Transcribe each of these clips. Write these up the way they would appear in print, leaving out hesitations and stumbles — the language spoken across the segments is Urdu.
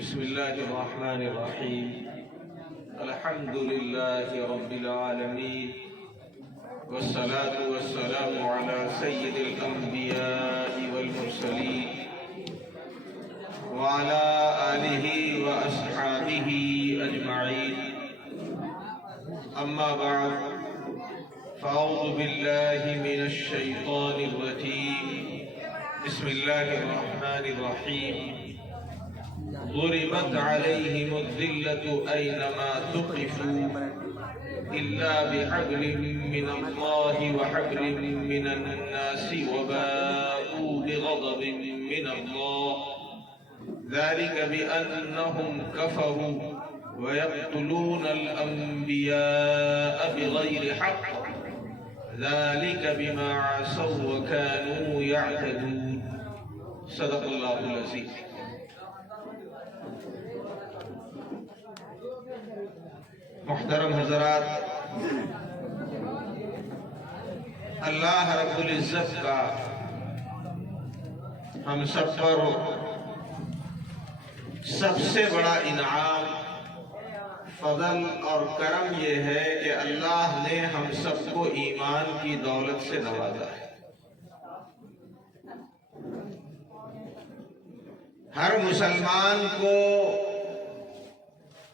بسم الله الرحمن الرحيم. الحمد لله رب العالمين، والصلاة والسلام على سيد الأنبياء والمرسلين وعلى آله وأصحابه أجمعين. أما بعد، فأعوذ بالله من الشيطان الرجيم. بسم الله الرحمن الرحيم. ضربت عليهم الذلة أينما ثقفوا إلا بحبل من الله وحبل من الناس وباءوا بغضب من الله، ذلك بأنهم كفروا ويقتلون الأنبياء بغير حق، ذلك بما عصوا وكانوا يعتدون. صدق الله العظيم. محترم حضرات، اللہ رب العزت کا ہم سب پر سب سے بڑا انعام، فضل اور کرم یہ ہے کہ اللہ نے ہم سب کو ایمان کی دولت سے نوازا ہے. ہر مسلمان کو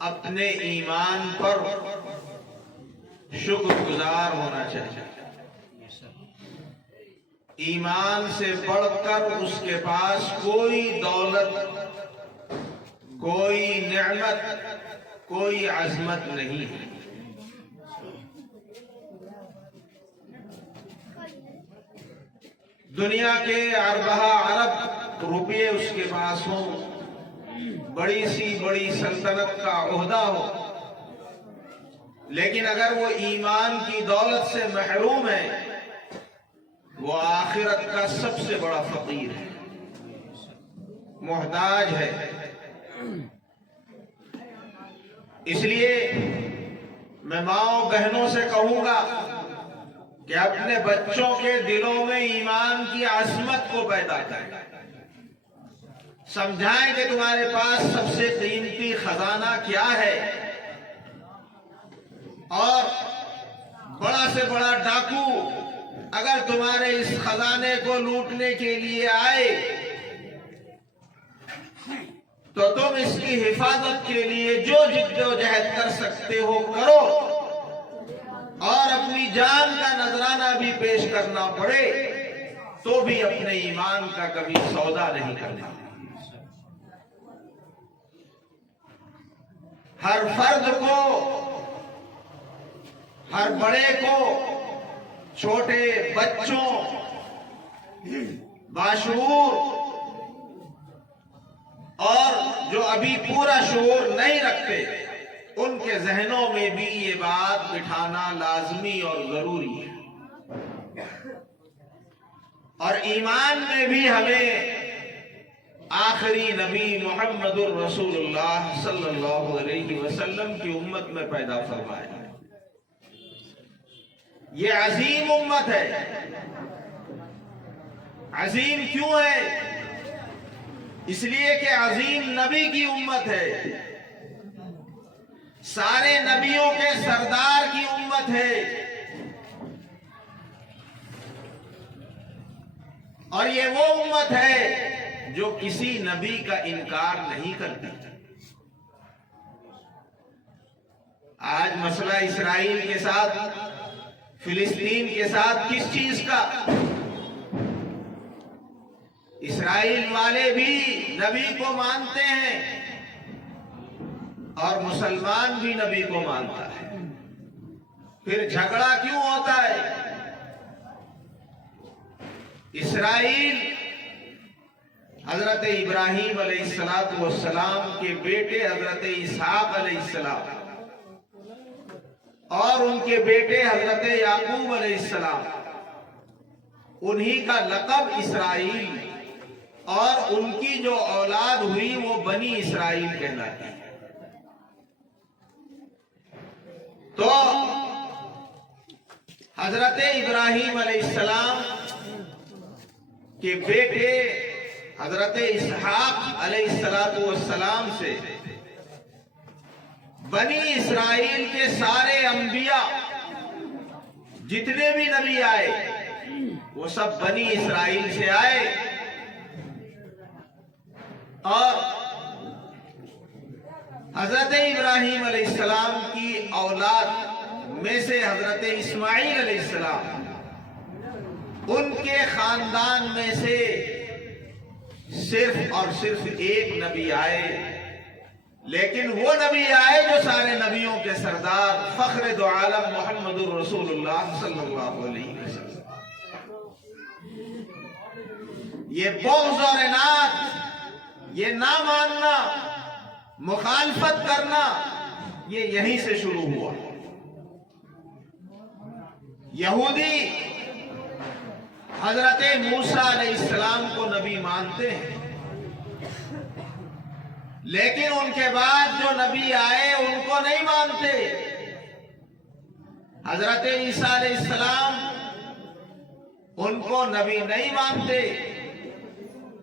اپنے ایمان پر شکر گزار ہونا چاہیے. ایمان سے بڑھ کر اس کے پاس کوئی دولت، کوئی نعمت، کوئی عظمت نہیں ہے. دنیا کے اربہ ارب روپے اس کے پاس ہوں، بڑی سی بڑی سلطنت کا عہدہ ہو، لیکن اگر وہ ایمان کی دولت سے محروم ہے، وہ آخرت کا سب سے بڑا فقیر ہے، محتاج ہے. اس لیے میں ماؤں بہنوں سے کہوں گا کہ اپنے بچوں کے دلوں میں ایمان کی عظمت کو پیدا کریں. سمجھائیں کہ تمہارے پاس سب سے قیمتی خزانہ کیا ہے، اور بڑا سے بڑا ڈاکو اگر تمہارے اس خزانے کو لوٹنے کے لیے آئے تو تم اس کی حفاظت کے لیے جو جد و جہد کر سکتے ہو کرو، اور اپنی جان کا نذرانہ بھی پیش کرنا پڑے تو بھی اپنے ایمان کا کبھی سودا نہیں کرنا. ہر فرد کو، ہر بڑے کو، چھوٹے بچوں، باشعور اور جو ابھی پورا شعور نہیں رکھتے، ان کے ذہنوں میں بھی یہ بات بٹھانا لازمی اور ضروری ہے. اور ایمان میں بھی ہمیں آخری نبی محمد الرسول اللہ صلی اللہ علیہ وسلم کی امت میں پیدا فرمایا. یہ عظیم امت ہے. عظیم کیوں ہے؟ اس لیے کہ عظیم نبی کی امت ہے، سارے نبیوں کے سردار کی امت ہے، اور یہ وہ امت ہے جو کسی نبی کا انکار نہیں کرتی. آج مسئلہ اسرائیل کے ساتھ، فلسطین کے ساتھ کس چیز کا؟ اسرائیل والے بھی نبی کو مانتے ہیں اور مسلمان بھی نبی کو مانتا ہے، پھر جھگڑا کیوں ہوتا ہے؟ اسرائیل حضرت ابراہیم علیہ السلام کے بیٹے حضرت اسحاق علیہ السلام اور ان کے بیٹے حضرت یعقوب علیہ السلام، انہی کا لقب اسرائیل، اور ان کی جو اولاد ہوئی وہ بنی اسرائیل کہلاتی ہے. تو حضرت ابراہیم علیہ السلام کے بیٹے حضرت اسحاق علیہ السلام سے بنی اسرائیل کے سارے انبیاء جتنے بھی نبی آئے وہ سب بنی اسرائیل سے آئے، اور حضرت ابراہیم علیہ السلام کی اولاد میں سے حضرت اسماعیل علیہ السلام، ان کے خاندان میں سے صرف اور صرف ایک نبی آئے، لیکن وہ نبی آئے جو سارے نبیوں کے سردار فخر دو عالم محمد الرسول اللہ صلی اللہ علیہ وسلم۔ یہ بغض اور عناد، یہ نہ ماننا، مخالفت کرنا، یہ یہیں سے شروع ہوا۔ یہودی حضرت موسیٰ علیہ السلام کو نبی مانتے ہیں، لیکن ان کے بعد جو نبی آئے ان کو نہیں مانتے۔ حضرت عیسیٰ علیہ السلام ان کو نبی نہیں مانتے،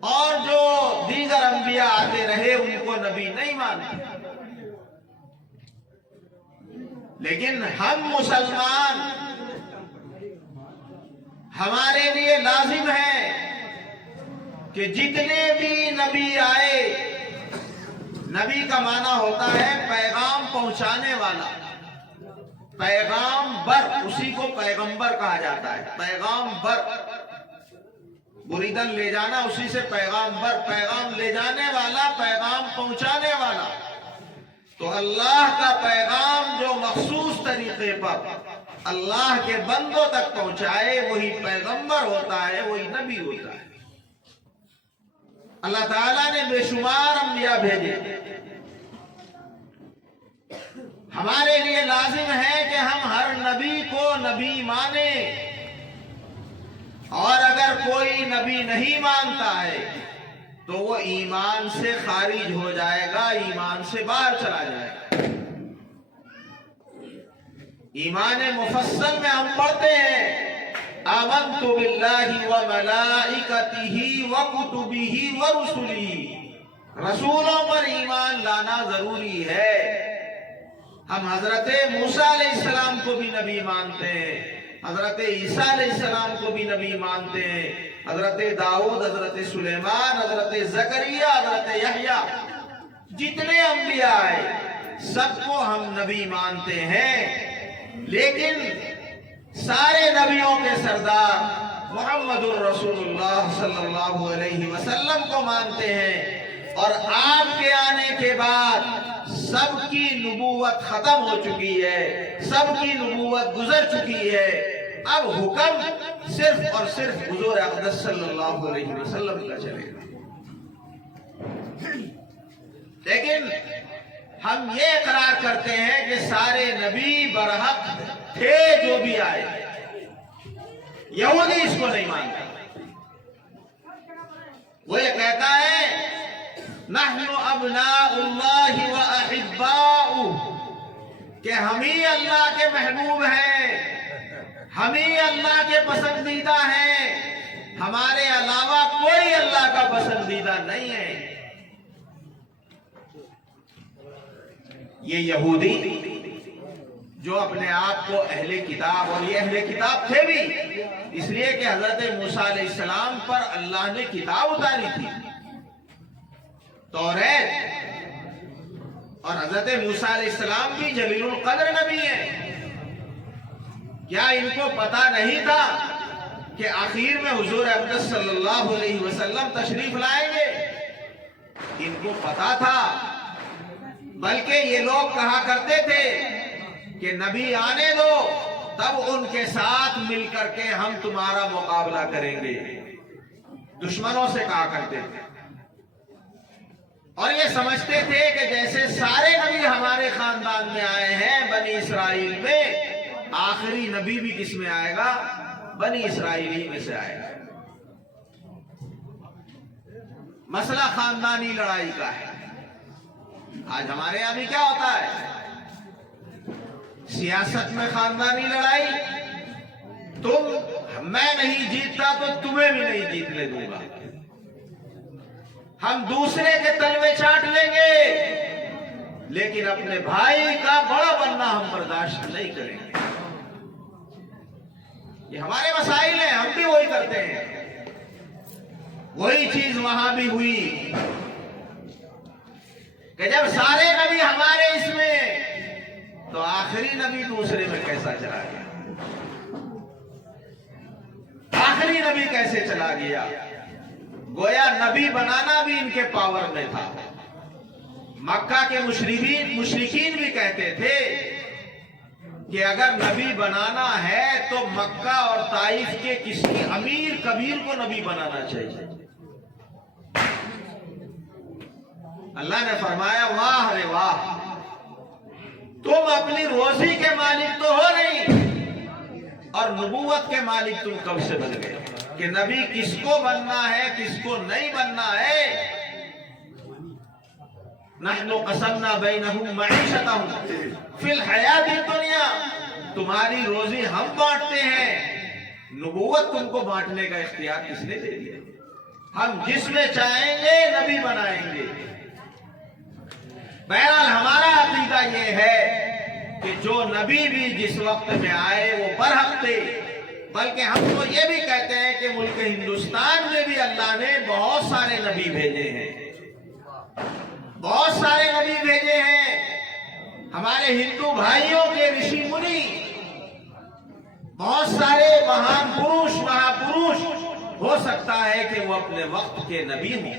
اور جو دیگر انبیاء آتے رہے ان کو نبی نہیں مانتے۔ لیکن ہم مسلمان، ہمارے لیے لازم ہے کہ جتنے بھی نبی آئے، نبی کا معنی ہوتا ہے پیغام پہنچانے والا، پیغام بر، اسی کو پیغمبر کہا جاتا ہے۔ پیغام بر، بریدن لے جانا، اسی سے پیغام بر، پیغام لے جانے والا، پیغام پہنچانے والا۔ تو اللہ کا پیغام جو مخصوص طریقے پر اللہ کے بندوں تک پہنچائے وہی پیغمبر ہوتا ہے، وہی نبی ہوتا ہے۔ اللہ تعالیٰ نے بے شمار انبیاء بھیجے، ہمارے لیے لازم ہے کہ ہم ہر نبی کو نبی مانیں، اور اگر کوئی نبی نہیں مانتا ہے تو وہ ایمان سے خارج ہو جائے گا، ایمان سے باہر چلا جائے گا۔ ایمان مفصل میں ہم پڑھتے ہیں آمنت باللہ وملائکتہ وکتبہ ورسلہ، رسولوں پر ایمان لانا ضروری ہے۔ ہم حضرت موسیٰ علیہ السلام کو بھی نبی مانتے ہیں، حضرت عیسیٰ علیہ السلام کو بھی نبی مانتے ہیں، حضرت داؤد، حضرت سلیمان، حضرت زکریا، حضرت یحییٰ، جتنے انبیاء آئے سب کو ہم نبی مانتے ہیں۔ لیکن سارے نبیوں کے سردار محمد الرسول اللہ صلی اللہ علیہ وسلم کو مانتے ہیں، اور آپ کے آنے کے بعد سب کی نبوت ختم ہو چکی ہے، سب کی نبوت گزر چکی ہے، اب حکم صرف اور صرف حضور اقدس صلی اللہ علیہ وسلم کا چلے گا۔ لیکن ہم یہ اقرار کرتے ہیں کہ سارے نبی برحق تھے جو بھی آئے، یہودی اس کو نہیں مانتا۔ وہ یہ کہتا ہے نحن ابناء اللہ واحباؤہ، کہ ہم ہی اللہ کے محبوب ہیں، ہم ہی اللہ کے پسندیدہ ہیں، ہمارے علاوہ کوئی اللہ کا پسندیدہ نہیں ہے۔ یہ یہودی جو اپنے آپ کو اہل کتاب، اور یہ اہل کتاب تھے بھی اس لیے کہ حضرت موسیٰ علیہ السلام پر اللہ نے کتاب اتاری تھی، توریت، اور حضرت موسیٰ علیہ السلام بھی جلیل القدر نبی ہیں۔ کیا ان کو پتا نہیں تھا کہ آخر میں حضور اقدس صلی اللہ علیہ وسلم تشریف لائیں گے؟ ان کو پتا تھا، بلکہ یہ لوگ کہا کرتے تھے کہ نبی آنے دو، تب ان کے ساتھ مل کر کے ہم تمہارا مقابلہ کریں گے، دشمنوں سے کہا کرتے تھے۔ اور یہ سمجھتے تھے کہ جیسے سارے نبی ہمارے خاندان میں آئے ہیں بنی اسرائیل میں، آخری نبی بھی کس میں آئے گا؟ بنی اسرائیلی میں سے آئے گا۔ مسئلہ خاندانی لڑائی کا ہے۔ آج ہمارے یہاں بھی کیا ہوتا ہے؟ سیاست میں خاندانی لڑائی، میں نہیں جیتتا تو تمہیں بھی نہیں جیتنے دوں گا۔ ہم دوسرے کے تلوے چاٹ لیں گے لیکن اپنے بھائی کا بڑا بننا ہم برداشت نہیں کریں گے. یہ ہمارے مسائل ہیں, ہم بھی وہی کرتے ہیں. وہی چیز وہاں بھی ہوئی کہ جب سارے نبی ہمارے اس میں تو آخری نبی دوسرے میں کیسا چلا گیا؟ آخری نبی کیسے چلا گیا؟ گویا نبی بنانا بھی ان کے پاور میں تھا. مکہ کے مشرکین بھی کہتے تھے کہ اگر نبی بنانا ہے تو مکہ اور طائف کے کسی امیر کبیر کو نبی بنانا چاہیے. اللہ نے فرمایا واہ رے واہ, تم اپنی روزی کے مالک تو ہو نہیں اور نبوت کے مالک تم کب سے بن گئے کہ نبی کس کو بننا ہے کس کو نہیں بننا ہے. نحن قسمنا بینہم معیشتہم فی الحیات الدنیا, تمہاری روزی ہم بانٹتے ہیں, نبوت تم کو بانٹنے کا اختیار کس نے دے دیا؟ ہم جس میں چاہیں گے نبی بنائیں گے. بہرحال ہمارا عقیدہ یہ ہے کہ جو نبی بھی جس وقت میں آئے وہ برحق تھے, بلکہ ہم تو یہ بھی کہتے ہیں کہ ملک ہندوستان میں بھی اللہ نے بہت سارے نبی بھیجے ہیں, بہت سارے نبی بھیجے ہیں. ہمارے ہندو بھائیوں کے رشی منی بہت سارے مہان پروش مہا پروش ہو سکتا ہے کہ وہ اپنے وقت کے نبی ہوں,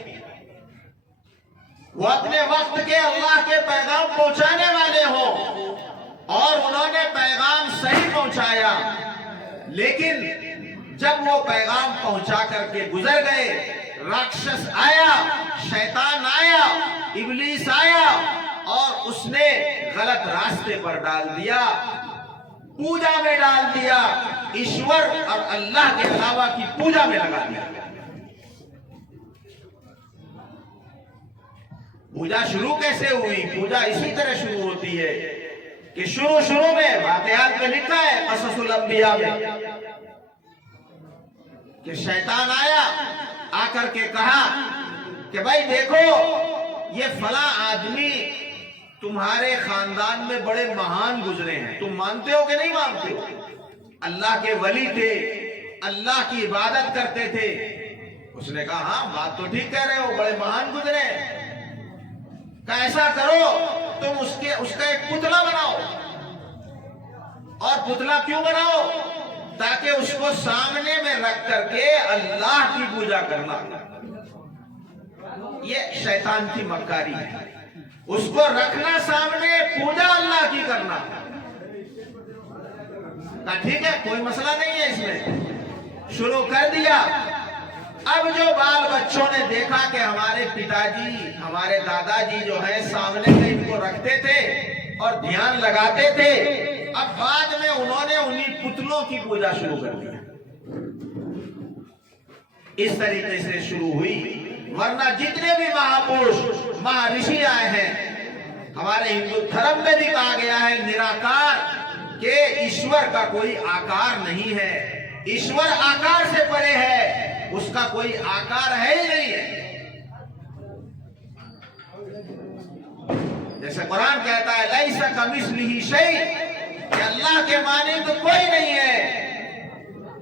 وہ اپنے وقت کے اللہ کے پیغام پہنچانے والے ہوں اور انہوں نے پیغام صحیح پہنچایا, لیکن جب وہ پیغام پہنچا کر کے گزر گئے, راکشس آیا, شیطان آیا, ابلیس آیا اور اس نے غلط راستے پر ڈال دیا, پوجا میں ڈال دیا, ایشور اور اللہ کے علاوہ کی پوجا میں لگا دیا. پوجا شروع کیسے ہوئی؟ پوجا اسی طرح شروع ہوتی ہے کہ شروع میں واقعات میں لکھا ہے قصص الانبیاء میں کہ شیطان آیا, آ کر کے کہا کہ بھائی دیکھو یہ فلاں آدمی تمہارے خاندان میں بڑے مہان گزرے ہیں, تم مانتے ہو کہ نہیں مانتے ہو؟ اللہ کے ولی تھے, اللہ کی عبادت کرتے تھے. اس نے کہا ہاں بات تو ٹھیک کہہ رہے ہو, بڑے مہان گزرے. ایسا کرو تم اس کا ایک پتلا بناؤ, اور پتلا کیوں بناؤ؟ تاکہ اس کو سامنے میں رکھ کر کے اللہ کی پوجا کرنا. یہ شیطان کی مکاری ہے, اس کو رکھنا سامنے, پوجا اللہ کی کرنا. ٹھیک ہے کوئی مسئلہ نہیں ہے اس میں. شروع کر دیا. اب جو بال بچوں نے دیکھا کہ ہمارے پتا جی ہمارے دادا جی جو ہے سامنے میں ان کو رکھتے تھے اور دھیان لگاتے تھے, اب بعد میں انہوں نے انہی پتلوں کی پوجا شروع کر دی. اس طریقے سے شروع ہوئی. ورنہ جتنے بھی مہاپروش مہارشی آئے ہیں ہمارے ہندو دھرم میں بھی کہا گیا ہے نراکار کہ ایشور کا کوئی آکار نہیں ہے, ایشور آکار سے پرے ہے, اس کا کوئی آکار ہے ہی نہیں ہے. جیسے قرآن کہتا ہے لیس کمثلہ شیء, کہ اللہ کے مانند کوئی نہیں ہے,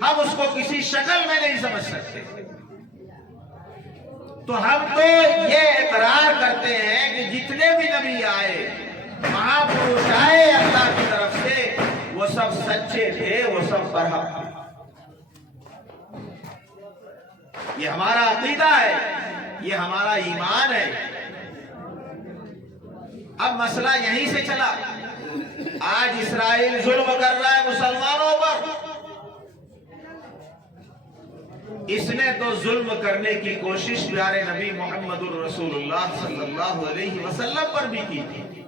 ہم اس کو کسی شکل میں نہیں سمجھ سکتے. تو ہم تو یہ اقرار کرتے ہیں کہ جتنے بھی نبی آئے, مہاپروش آئے اللہ کی طرف سے, وہ سب سچے تھے, وہ سب برحق تھے. یہ ہمارا عقیدہ ہے, یہ ہمارا ایمان ہے. اب مسئلہ یہیں سے چلا. آج اسرائیل ظلم کر رہا ہے مسلمانوں پر. اس نے تو ظلم کرنے کی کوشش پیارے نبی محمد الرسول اللہ صلی اللہ علیہ وسلم پر بھی کی تھی.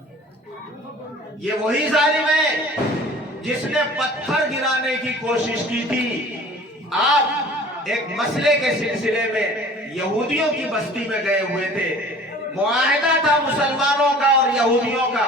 یہ وہی ظالم ہے جس نے پتھر گرانے کی کوشش کی تھی. آپ ایک مسئلے کے سلسلے میں یہودیوں کی بستی میں گئے ہوئے تھے. معاہدہ تھا مسلمانوں کا اور یہودیوں کا.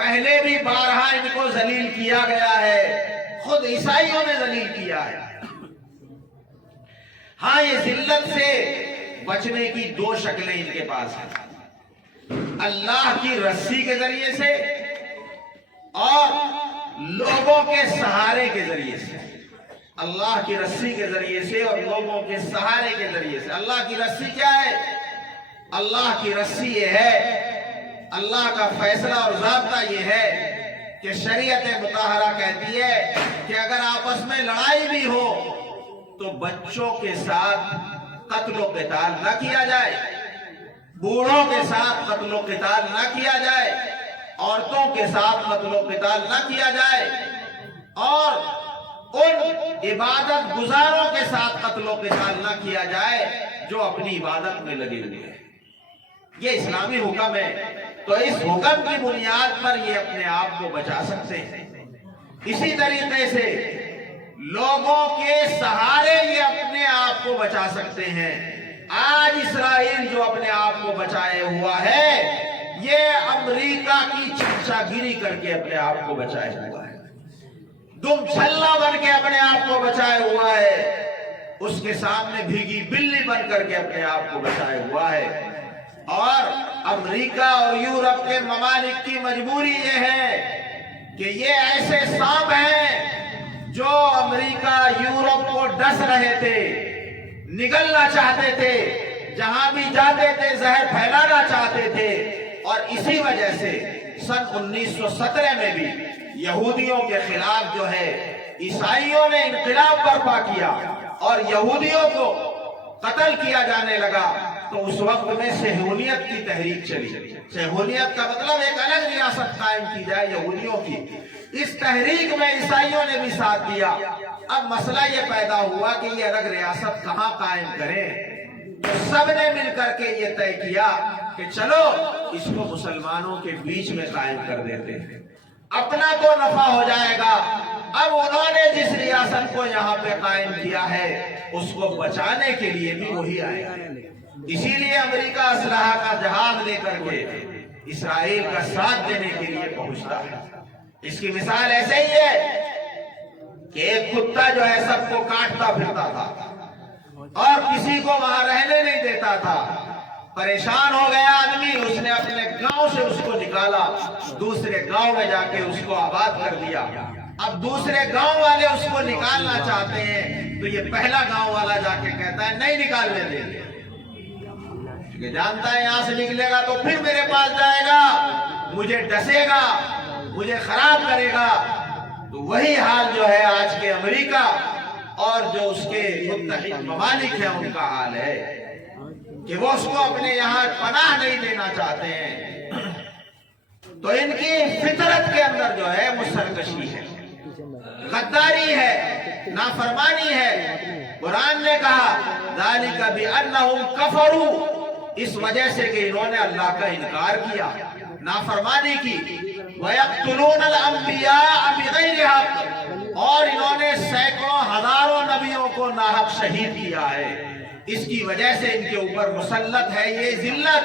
پہلے بھی بارہا ان کو ذلیل کیا گیا ہے، خود عیسائیوں نے ذلیل کیا ہے۔ ہاں، یہ ذلت سے بچنے کی دو شکلیں ان کے پاس ہیں، اللہ کی رسی کے ذریعے سے اور لوگوں کے سہارے کے ذریعے سے۔ اللہ کی رسی کے ذریعے سے اور لوگوں کے سہارے کے ذریعے سے۔ اللہ کی رسی کیا ہے؟ اللہ کی رسی یہ ہے، اللہ کا فیصلہ اور ضابطہ یہ ہے کہ شریعت مطہرہ کہتی ہے کہ اگر آپس میں لڑائی بھی ہو تو بچوں کے ساتھ قتل و قتال نہ کیا جائے، بوڑھوں کے ساتھ قتل و قتال نہ کیا جائے، عورتوں کے ساتھ قتل و قتال نہ کیا جائے، اور ان عبادت گزاروں کے ساتھ قتل و قتال نہ کیا جائے جو اپنی عبادت میں لگے ہوئے ہیں۔ یہ اسلامی حکم ہے، تو اس حکم کی بنیاد پر یہ اپنے آپ کو بچا سکتے ہیں۔ اسی طریقے سے لوگوں کے سہارے یہ اپنے آپ کو بچا سکتے ہیں۔ آج اسرائیل جو اپنے آپ کو بچائے ہوا ہے، یہ امریکہ کی چمچا گیری کر کے اپنے آپ کو بچائے ہوا ہے، دم چھلا بن کے اپنے آپ کو بچائے ہوا ہے، اس کے سامنے بھیگی بلی بن کر کے اپنے آپ کو بچائے ہوا ہے۔ اور امریکہ اور یورپ کے ممالک کی مجبوری یہ ہے کہ یہ ایسے سانپ ہیں جو امریکہ یورپ کو ڈس رہے تھے، نگلنا چاہتے تھے، جہاں بھی جاتے تھے زہر پھیلانا چاہتے تھے، اور اسی وجہ سے سن 1917 میں بھی یہودیوں کے خلاف جو ہے عیسائیوں نے انقلاب برپا کیا اور یہودیوں کو قتل کیا جانے لگا، تو اس وقت میں صہیونیت کی تحریک چلی۔ صہیونیت کا مطلب ایک الگ ریاست قائم کی جائے یہودیوں کی۔ اس تحریک میں عیسائیوں نے بھی ساتھ دیا۔ اب مسئلہ یہ پیدا ہوا کہ یہ الگ ریاست کہاں قائم کریں، تو سب نے مل کر کے یہ طے کیا کہ چلو اس کو مسلمانوں کے بیچ میں قائم کر دیتے ہیں، اپنا تو نفع ہو جائے گا۔ اب انہوں نے جس ریاست کو یہاں پہ قائم کیا ہے اس کو بچانے کے لیے بھی وہی آئے گا۔ اسی لیے امریکہ اسلحہ کا جہاز لے کر کے اسرائیل کا ساتھ دینے کے لیے پہنچتا ہے۔ اس کی مثال ایسے ہی ہے کہ ایک کتا جو ہے سب کو کاٹتا پھرتا تھا اور کسی کو وہاں رہنے نہیں دیتا تھا۔ پریشان ہو گیا آدمی، اس نے اپنے گاؤں سے اس کو نکالا، دوسرے گاؤں میں جا کے اس کو آباد کر دیا۔ اب دوسرے گاؤں والے اس کو نکالنا چاہتے ہیں تو یہ پہلا گاؤں والا جا کے کہتا ہے نہیں نکالنے دیں گے، کیونکہ جانتا ہے یہاں سے نکلے گا تو پھر میرے پاس جائے گا، مجھے ڈسے گا، مجھے خراب کرے گا۔ تو وہی حال جو ہے آج کے امریکہ اور جو اس کے متحد ممالک ہیں ان کا حال ہے کہ وہ اس کو اپنے یہاں پناہ نہیں دینا چاہتے ہیں۔ تو ان کی فطرت کے اندر جو ہے وہ سرکشی ہے، غداری ہے، نافرمانی ہے۔ قرآن نے کہا ذالک بأنہم کفروا، اس وجہ سے کہ انہوں نے اللہ کا انکار کیا، نافرمانی کی۔ وَيَقْتُلُونَ الْأَنْبِيَاءَ بِغَيْرِ حَقٍّ، اور انہوں نے سینکڑوں ہزاروں نبیوں کو ناحق شہید کیا ہے۔ اس کی وجہ سے ان کے اوپر مسلط ہے یہ ذلت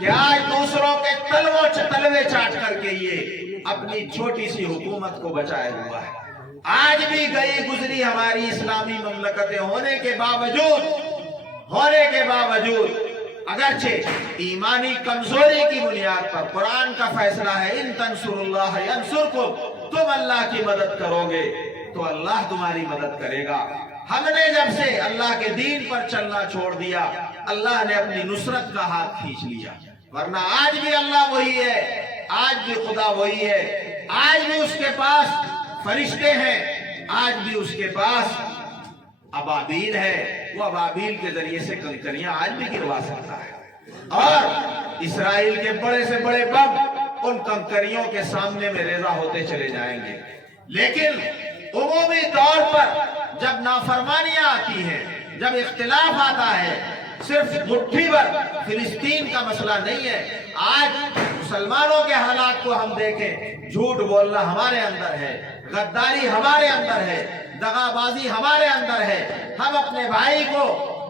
کہ آج دوسروں کے تلوے چاٹ کر کے یہ اپنی چھوٹی سی حکومت کو بچائے ہوا ہے۔ آج بھی گئی گزری ہماری اسلامی مملکتیں ہونے کے باوجود اگرچہ ایمانی کمزوری کی بنیاد پر قرآن کا فیصلہ ہے ان تنصروا اللہ ینصرکم، تم اللہ کی مدد کرو گے تو اللہ تمہاری مدد کرے گا۔ ہم نے جب سے اللہ کے دین پر چلنا چھوڑ دیا، اللہ نے اپنی نصرت کا ہاتھ کھینچ لیا، ورنہ آج بھی اللہ وہی ہے، آج بھی خدا وہی ہے، آج بھی اس کے پاس فرشتے ہیں، آج بھی اس کے پاس ابابیل ہے، وہ ابابیل کے ذریعے سے کنکریاں آج بھی گروا سکتا ہے، اور اسرائیل کے بڑے سے بڑے بم ان کنکریوں کے سامنے میں ریزہ ہوتے چلے جائیں گے۔ لیکن عمومی طور پر جب نافرمانیاں آتی ہیں، جب اختلاف آتا ہے، صرف مٹھی بھر فلسطین کا مسئلہ نہیں ہے۔ آج مسلمانوں کے حالات کو ہم دیکھیں، جھوٹ بولنا ہمارے اندر ہے، غداری ہمارے اندر ہے، دغا بازی ہمارے اندر ہے، ہم اپنے بھائی کو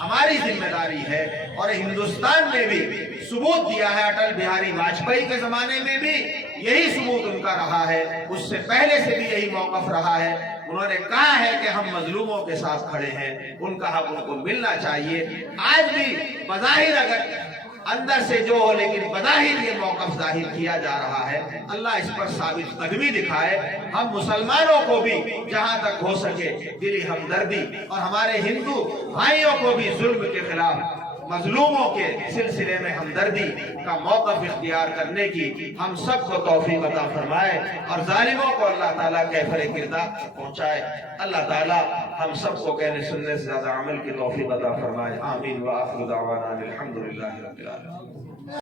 ہماری ذمہ داری ہے، اور ہندوستان نے بھی ثبوت دیا ہے، اٹل بہاری واجپئی کے زمانے میں بھی یہی ثبوت ان کا رہا ہے، اس سے پہلے سے بھی یہی موقف رہا ہے۔ انہوں نے کہا ہے کہ ہم مظلوموں کے ساتھ کھڑے ہیں، ان کا حق ان کو ملنا چاہیے۔ آج بھی بظاہر اگر اندر سے جو ہو، لیکن بظاہر یہ موقف ظاہر کیا جا رہا ہے۔ اللہ اس پر ثابت قدمی دکھائے، ہم مسلمانوں کو بھی جہاں تک ہو سکے دلی ہمدردی، اور ہمارے ہندو بھائیوں کو بھی ظلم کے خلاف، مظلوموں کے سلسلے میں ہمدردی کا موقف اختیار کرنے کی ہم سب کو توفیق عطا فرمائے، اور ظالموں کو اللہ تعالیٰ کیفر کردار پہنچائے۔ اللہ تعالیٰ ہم سب کو کہنے سننے سے زیادہ عمل کی توفیق عطا فرمائے۔ آمین وآخر دعوانا الحمدللہ رب العالمین۔